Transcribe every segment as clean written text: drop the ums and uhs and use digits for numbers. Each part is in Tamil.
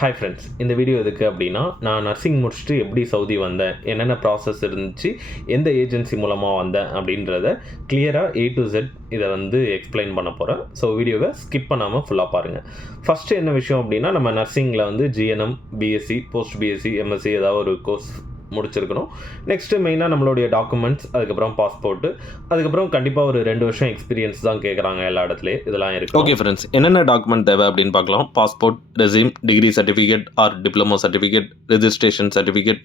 ஹாய் ஃப்ரெண்ட்ஸ், இந்த வீடியோ எதுக்கு அப்படின்னா, நான் நர்சிங் முடிச்சுட்டு எப்படி சவுதி வந்தேன், என்னென்ன ப்ராசஸ் இருந்துச்சு, எந்த ஏஜென்சி மூலமாக வந்தேன் அப்படின்றத கிளியராக A to Z இதை எக்ஸ்பிளைன் பண்ண போகிறேன். ஸோ வீடியோவை ஸ்கிப் பண்ணாமல் ஃபுல்லாக பாருங்கள். ஃபஸ்ட்டு என்ன விஷயம் அப்படின்னா, நம்ம நர்சிங்கில் GNM, BSc, post BSc, MSc ஏதாவது ஒரு கோர்ஸ் முடிச்சிருக்கணும். நெக்ஸ்ட்டு மெயினாக நம்மளுடைய டாக்குமெண்ட்ஸ், அதுக்கப்புறம் பாஸ்போர்ட்டு, அதுக்கப்புறம் கண்டிப்பாக ஒரு 2 வருஷம் எக்ஸ்பீரியன்ஸ் தான் கேட்குறாங்க எல்லா இடத்துலையும். இதெல்லாம் இருக்குது. ஓகே ஃப்ரெண்ட்ஸ், என்னென்ன டாக்குமெண்ட் தேவை அப்படின்னு பார்க்கலாம். Passport, resume, degree certificate or diploma certificate, registration certificate,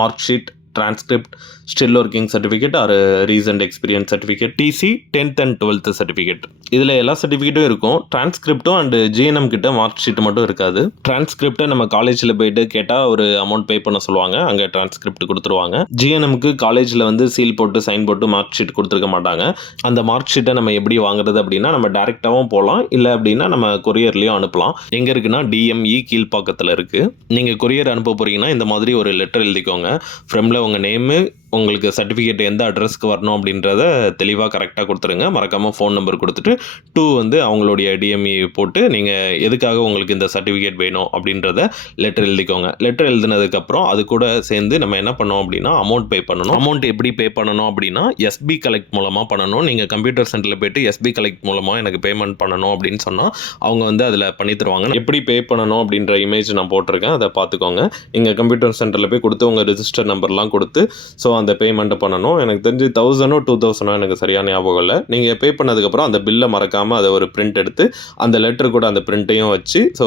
mark sheet, transcript, still working certificate or recent experience certificate, TC 10th and 12th certificate. இதில் எல்லா சர்டிஃபிகேட்டும் இருக்கும். டிரான்ஸ்கிரிப்டும் அண்ட் GNM கிட்ட மார்க் ஷீட் மட்டும் இருக்காது. டிரான்ஸ்கிரிப்டை நம்ம காலேஜில் போயிட்டு கேட்டால் ஒரு அமௌண்ட் பே பண்ண சொல்லுவாங்க, அங்கே டிரான்ஸ்கிரிப்ட் கொடுத்துருவாங்க. GNMக்கு காலேஜில் சீல் போட்டு சைன் போட்டு மார்க் ஷீட் கொடுத்துருக்க மாட்டாங்க. அந்த மார்க் ஷீட்டை நம்ம எப்படி வாங்குறது அப்படின்னா, நம்ம டேரெக்டாகவும் போகலாம், இல்லை அப்படின்னா நம்ம கொரியர்லேயும் அனுப்பலாம். எங்கே இருக்குன்னா DME கீழ்ப்பாக்கத்தில் இருக்குது. நீங்கள் கொரியர் அனுப்ப போகிறீங்கன்னா இந்த மாதிரி ஒரு லெட்டர் எழுதிக்கோங்க. ஃப்ரெண்டில் உங்கள் நேமு, உங்களுக்கு சர்டிஃபிகேட் எந்த அட்ரஸ்க்கு வரணும் அப்படின்றத தெளிவாக கரெக்டாக கொடுத்துருங்க. மறக்காமல் ஃபோன் நம்பர் கொடுத்துட்டு 2 அவங்களுடைய DME போட்டு நீங்கள் எதுக்காக உங்களுக்கு இந்த சர்டிஃபிகேட் வேணும் அப்படின்றத லெட்டர் எழுதிக்கோங்க. லெட்டர் எழுதினதுக்கப்புறம் அது கூட சேர்ந்து நம்ம என்ன பண்ணோம் அப்படின்னா அமௌண்ட் பே பண்ணணும். அமௌண்ட் எப்படி பே பண்ணணும் அப்படின்னா SB கலெக்ட் மூலமாக பண்ணணும். நீங்கள் கம்ப்யூட்டர் சென்டரில் போய்ட்டு SB கலெக்ட் மூலமாக எனக்கு பேமெண்ட் பண்ணணும் அப்படின்னு சொன்னால் அவங்க அதில் பண்ணி தருவாங்க. எப்படி பே பண்ணணும் அப்படின்ற இமேஜ் நான் போட்டிருக்கேன், அதை பார்த்துக்கோங்க. நீங்கள் கம்ப்யூட்டர் சென்டரில் போய் கொடுத்து உங்கள் ரெஜிஸ்டர் நம்பர்லாம் கொடுத்து ஸோ அந்த பேமெண்ட்டை பண்ணணும். எனக்கு தெரிஞ்சு 1000 2000 எனக்கு சரியான ஞாபகம் இல்லை. நீங்கள் பே பண்ணதுக்கப்புறம் அந்த பில்லை மறக்காமல் அதை ஒரு பிரிண்ட் எடுத்து அந்த லெட்டர் கூட அந்த பிரிண்ட்டையும் வச்சு ஸோ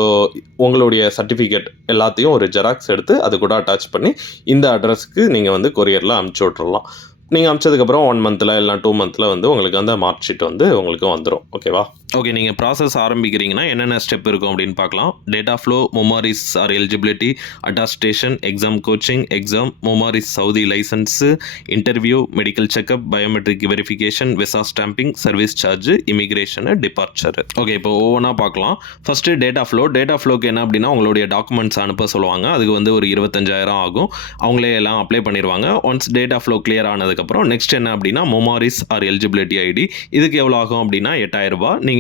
உங்களுடைய சர்டிஃபிகேட் எல்லாத்தையும் ஒரு ஜெராக்ஸ் எடுத்து அது கூட அட்டாச் பண்ணி இந்த அட்ரஸ்க்கு நீங்கள் கொரியரில் அனுப்பிச்சி விட்றலாம். நீங்கள் அனுப்பிச்சதுக்கப்புறம் 1 monthல இல்லை 2 monthல உங்களுக்கு அந்த மார்க் ஷீட் உங்களுக்கு வந்துடும். ஓகேவா? ஓகே, நீங்கள் ப்ராசஸ் ஆரம்பிக்கிறீங்கன்னா என்னென்ன ஸ்டெப் இருக்கும் அப்படின்னு பார்க்கலாம். டேட்டா ஃப்ளோ, மொமாரிஸ் or eligibility, attestation, exam coaching, exam, மொமாரிஸ் Saudi licence, interview, medical checkup, biometric verification, visa stamping, service charge, immigration, departure. Okay, இப்போ ஒவ்வொன்றா பார்க்கலாம். First data flow. டேட்டா ஃப்ளோக்கு என்ன அப்படின்னா உங்களுடைய டாக்குமெண்ட்ஸ் அனுப்ப சொல்லுவாங்க. அதுக்கு ஒரு 25,000 ஆகும். அவங்களே எல்லாம் அப்ளை பண்ணிடுவாங்க. ஒன்ஸ் டேட்டா ஃப்ளோ கிளியர் ஆனதுக்கப்புறம் நெக்ஸ்ட் என்ன அப்படின்னா மொமாரிஸ் ஆர் எலிஜிபிலிட்டி ஐடி. இதுக்கு எவ்வளோ ஆகும் அப்படின்னா 8000 ரூபாய். நீங்கள்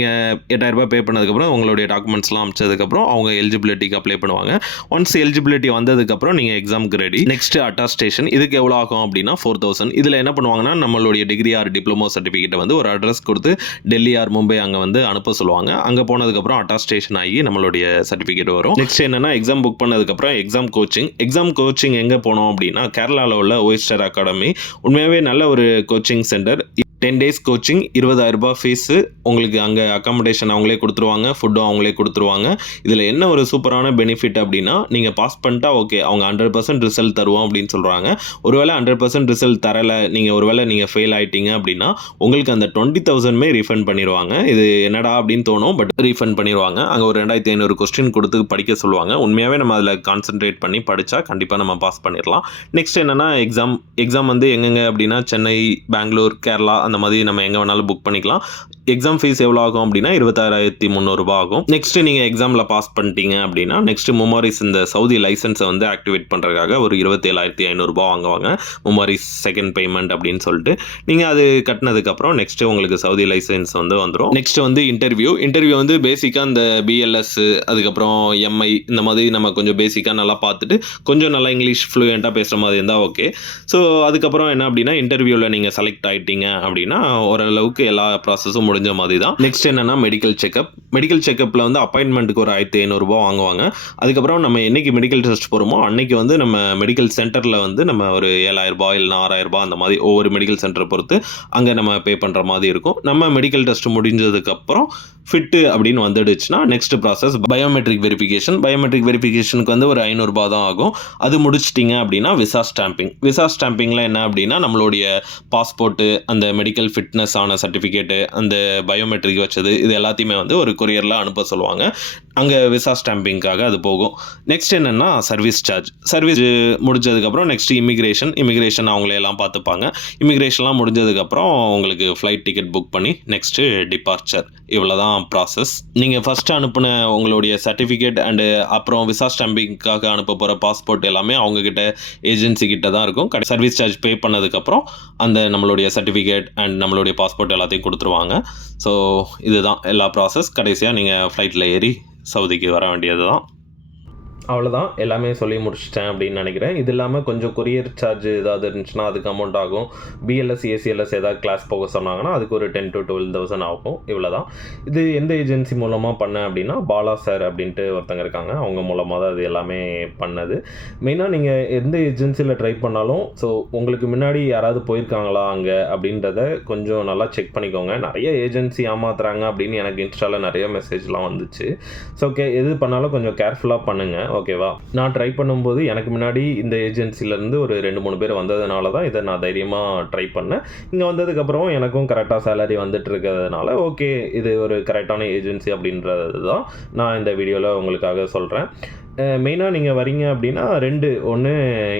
8000 ரூபாய் பே பண்ணதுக்கப்புறம் உங்களுடைய டாக்குமெண்ட்ஸ்லாம் அனுப்பிச்சதுக்கப்புறம் அவங்க எலிஜிபிலிட்டிக்கு அப்ளை பண்ணுவாங்க. ஒன்ஸ் எலிஜிபிலிட்டி வந்ததுக்கப்புறம் நீங்கள் எக்ஸாமுக்கு ரெடி. நெக்ஸ்ட் அட்டாஸ்டேஷன். இதுக்கு எவ்வளோ ஆகும் அப்படின்னா 4000. இதில் என்ன பண்ணுவாங்கன்னா நம்மளுடைய டிகிரி ஆர் டிப்ளமோ சர்டிஃபிகேட்டை ஒரு அட்ரஸ் கொடுத்து டெல்லி ஆர் மும்பை அங்கே அனுப்ப சொல்லுவாங்க. அங்கே போனதுக்கப்புறம் அட்டாஸ்டேஷன் ஆகி நம்மளுடைய சர்டிஃபிகேட் வரும். நெக்ஸ்ட் என்னன்னா எக்ஸாம் புக் பண்ணதுக்கப்புறம் எக்ஸாம் கோச்சிங். எக்ஸாம் கோச்சிங் எங்கே போனோம் அப்படின்னா கேரளாவில் உள்ள ஓய்ஸ்டர் அகாடமி. உண்மையாகவே நல்ல ஒரு கோச்சிங் சென்டர். 10 days கோச்சிங், 20,000 ரூபாய் ஃபீஸு. உங்களுக்கு அங்கே அக்காமடேஷன் அவங்களே கொடுத்துருவாங்க, ஃபுட்டும் அவங்களே கொடுத்துருவாங்க. இதில் என்ன ஒரு சூப்பரான பெனிஃபிட் அப்படின்னா நீங்கள் பாஸ் பண்ணிட்டா ஓகே, அவங்க 100% ரிசல்ட் தருவோம் அப்படின்னு சொல்கிறாங்க. ஒருவேளை 100% ரிசல்ட் தரலை, ஒருவேளை நீங்கள் ஃபெயில் ஆகிட்டீங்க அப்படின்னா உங்களுக்கு அந்த 20,000 ரீஃபண்ட் பண்ணிடுவாங்க. இது என்னடா அப்படின்னு தோணும், பட் ரீஃபண்ட் பண்ணிடுவாங்க. அங்கே ஒரு 2500 கொஸ்டின் கொடுத்து படிக்க சொல்லுவாங்க. உண்மையாகவே நம்ம அதில் கான்சென்ட்ரேட் பண்ணி படித்தா கண்டிப்பாக நம்ம பாஸ் பண்ணிடலாம். நெக்ஸ்ட் என்னென்னா எக்ஸாம் எங்கெங்கே அப்படின்னா சென்னை, பெங்களூர், கேரளா அந்த மாதிரி நம்ம எங்கே வேணாலும் புக் பண்ணிக்கலாம். எக்ஸாம் ஃபீஸ் எவ்வளோ ஆகும் அப்படின்னா 26,300 ரூபாய் ஆகும். நெக்ஸ்ட் நீங்கள் எக்ஸாமில் பாஸ் பண்ணிட்டீங்க அப்படின்னா நெக்ஸ்ட் மொமாரிஸ் இந்த சவுதி லைசன்ஸை ஆக்டிவேட் பண்ணுறதுக்காக ஒரு 27,500 ரூபாய் வாங்குவாங்க. மொமாரிஸ் செகண்ட் பேமெண்ட் அப்படின்னு சொல்லிட்டு நீங்கள் அது கட்டினதுக்கப்புறம் நெக்ஸ்ட் உங்களுக்கு சவுதி லைசன்ஸ் வந்துடும். நெக்ஸ்ட் இன்டர்வியூ பேசிக்காக இந்த BLS, அதுக்கப்புறம் MI இந்த மாதிரி நம்ம கொஞ்சம் பேசிக்காக நல்லா பார்த்துட்டு கொஞ்சம் நல்லா இங்கிலீஷ் ஃப்ளூயண்ட்டாக பேசுகிற மாதிரி இருந்தால் ஓகே. ஸோ அதுக்கப்புறம் என்ன அப்படின்னா இன்டர்வியூவில் நீங்கள் செலக்ட் ஆகிட்டீங்க அப்படின்னா ஓரளவுக்கு எல்லா ப்ராசஸும் முடிஞ்ச மாதிரி தான். நெக்ஸ்ட் என்னன்னா மெடிக்கல் செக்அப். மெடிக்கல் செக்அப்பில் அப்பாயின்மெண்ட்டுக்கு ஒரு 1,500 ரூபாய் வாங்குவாங்க. அதுக்கப்புறம் நம்ம என்னைக்கு மெடிக்கல் டெஸ்ட் போகிறோமோ அன்னைக்கு நம்ம மெடிக்கல் சென்டரில் நம்ம ஒரு 7,000 ரூபாய் இல்லைனா 6,000 ரூபாய் அந்த மாதிரி ஒவ்வொரு மெடிக்கல் சென்டரை பொறுத்து அங்கே நம்ம பே பண்ணுற மாதிரி இருக்கும். நம்ம மெடிக்கல் டெஸ்ட் முடிஞ்சதுக்கப்புறம் ஃபிட்டு அப்படின்னு வந்துடுச்சுன்னா next process biometric verification. Biometric வெரிஃபிகேஷனுக்கு ஒரு 500 ரூபாய் தான் ஆகும். அது முடிச்சிட்டிங்க அப்படின்னா விசா ஸ்டாம்பிங். விசா ஸ்டாம்பிங்கில் என்ன அப்படின்னா நம்மளுடைய பாஸ்போர்ட்டு, அந்த மெடிக்கல் ஃபிட்னஸ் ஆன சர்டிஃபிகேட்டு, அந்த பயோமெட்ரிக் வச்சது, இது எல்லாத்தையுமே ஒரு கொரியரில் அனுப்ப சொல்லுவாங்க. அங்கே விசா ஸ்டாம்பிங்காக அது போகும். நெக்ஸ்ட் என்னென்னா சர்வீஸ் சார்ஜ். சர்வீஸ் முடிஞ்சதுக்கப்புறம் நெக்ஸ்ட் இமிக்ரேஷன் அவங்களே எல்லாம் பார்த்துப்பாங்க. இமிக்ரேஷன்லாம் முடிஞ்சதுக்கப்புறம் உங்களுக்கு ஃப்ளைட் டிக்கெட் புக் பண்ணி நெக்ஸ்ட்டு டிபார்ச்சர். இவ்வளோ தான் ப்ராசஸ். நீங்கள் ஃபஸ்ட்டு அனுப்பின உங்களுடைய சர்டிஃபிகேட் அண்டு அப்புறம் விசா ஸ்டாம்பிங்காக அனுப்ப போகிற பாஸ்போர்ட் எல்லாமே அவங்கக்கிட்ட ஏஜென்சி கிட்ட தான் இருக்கும். சர்வீஸ் சார்ஜ் பே பண்ணதுக்கப்புறம் அந்த நம்மளுடைய சர்டிஃபிகேட் அண்ட் நம்மளுடைய பாஸ்போர்ட் எல்லாத்தையும் கொடுத்துருவாங்க. ஸோ இதுதான் எல்லா ப்ராசஸ். கடைசியாக நீங்கள் ஃப்ளைட்டில் ஏறி சவுதிக்கு வர வேண்டியது தான். அவ்வளோதான், எல்லாமே சொல்லி முடிச்சிட்டேன் அப்படின்னு நினைக்கிறேன். இது இல்லாமல் கொஞ்சம் கொரியர் சார்ஜ் ஏதாவது இருந்துச்சுன்னா அதுக்கு அமௌண்ட் ஆகும். பிஎல்எஸ், ஏசிஎல்எஸ் ஏதாவது கிளாஸ் போக சொன்னாங்கன்னா அதுக்கு ஒரு 10,000 to 12,000 ஆகும். இவ்வளோ தான். இது எந்த ஏஜென்சி மூலமாக பண்ணேன் அப்படின்னா, பாலா சார் அப்படின்ட்டு ஒருத்தங்க இருக்காங்க. அவங்க மூலமாக தான் இது எல்லாமே பண்ணது. மெயினாக நீங்கள் எந்த ஏஜென்சியில் ட்ரை பண்ணாலும் ஸோ உங்களுக்கு முன்னாடி யாராவது போயிருக்காங்களா அங்கே அப்படின்றத கொஞ்சம் நல்லா செக் பண்ணிக்கோங்க. நிறைய ஏஜென்சி ஏமாத்துறாங்க அப்படின்னு எனக்கு இன்ஸ்டாவில் நிறைய மெசேஜ்லாம் வந்துச்சு. ஸோ ஓகே, எது பண்ணாலும் கொஞ்சம் கேர்ஃபுல்லாக பண்ணுங்கள். ஓகேவா? நான் ட்ரை பண்ணும்போது எனக்கு முன்னாடி இந்த ஏஜென்சிலேருந்து ஒரு 2-3 பேர் வந்ததுனால தான் இதை நான் தைரியமாக ட்ரை பண்ணேன். இங்கே வந்ததுக்கப்புறம் எனக்கும் கரெக்டாக சேலரி வந்துட்டு இருக்கிறதுனால ஓகே, இது ஒரு கரெக்டான ஏஜென்சி அப்படின்றது தான் நான் இந்த வீடியோவில் உங்களுக்காக சொல்கிறேன். மெயினாக நீங்கள் வரீங்க அப்படின்னா 2, ஒன்று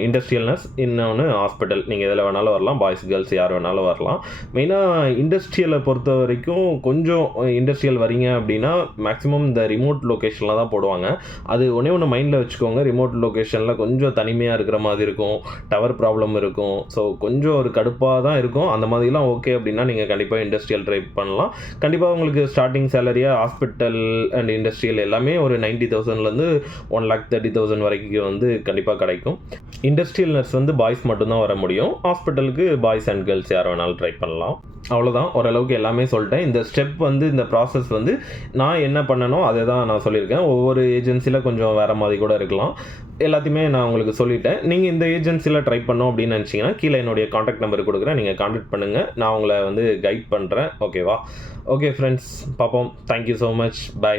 இண்டஸ்ட்ரியல் நர்ஸ், இன்னொன்று ஹாஸ்பிட்டல். நீங்கள் எதில் வேணாலும் வரலாம், பாய்ஸ் கேர்ள்ஸ் யார் வேணாலும் வரலாம். மெயினாக இண்டஸ்ட்ரியலை பொறுத்த வரைக்கும் கொஞ்சம் இண்டஸ்ட்ரியல் வரீங்க அப்படின்னா மேக்ஸிமம் இந்த ரிமோட் லொக்கேஷனில் தான் போடுவாங்க. அது ஒன்று மைண்டில் வச்சுக்கோங்க. ரிமோட் லொக்கேஷனில் கொஞ்சம் தனிமையாக இருக்கிற மாதிரி இருக்கும், டவர் ப்ராப்ளம் இருக்கும். ஸோ கொஞ்சம் ஒரு கடுப்பாக தான் இருக்கும். அந்த மாதிரிலாம் ஓகே அப்படின்னா நீங்கள் கண்டிப்பாக இண்டஸ்ட்ரியல் ட்ரை பண்ணலாம். கண்டிப்பாக உங்களுக்கு ஸ்டார்டிங் சேலரியாக ஹாஸ்பிட்டல் அண்ட் இண்டஸ்ட்ரியல் எல்லாமே ஒரு 90,000லேருந்து 1,30,000 வரைக்கும் வந்து கண்டிப்பாக கிடைக்கும். இண்டஸ்ட்ரியல் நர்ஸ் வந்து பாய்ஸ் மட்டும்தான் வர முடியும். ஹாஸ்பிட்டலுக்கு பாய்ஸ் அண்ட் கேர்ள்ஸ் யார் வேணாலும் ட்ரை பண்ணலாம். அவ்வளோதான், ஓரளவுக்கு எல்லாமே சொல்லிட்டேன். இந்த ஸ்டெப் வந்து இந்த ப்ராசஸ் வந்து நான் என்ன பண்ணனோ அதை தான் நான் சொல்லியிருக்கேன். ஒவ்வொரு ஏஜென்சியில் கொஞ்சம் வேறு மாதிரி கூட இருக்கலாம். எல்லாத்தையுமே நான் உங்களுக்கு சொல்லிட்டேன். நீங்கள் இந்த ஏஜென்சியில் ட்ரை பண்ணோம் அப்படின்னு நினச்சிங்கன்னா கீழே என்னுடைய காண்டாக்ட் நம்பர் கொடுக்குறேன். நீங்கள் காண்டாக்ட் பண்ணுங்கள். நான் உங்களை வந்து கைட் பண்ணுறேன். ஓகேவா? ஓகே ஃப்ரெண்ட்ஸ், பார்ப்போம். Thank you so much. பை.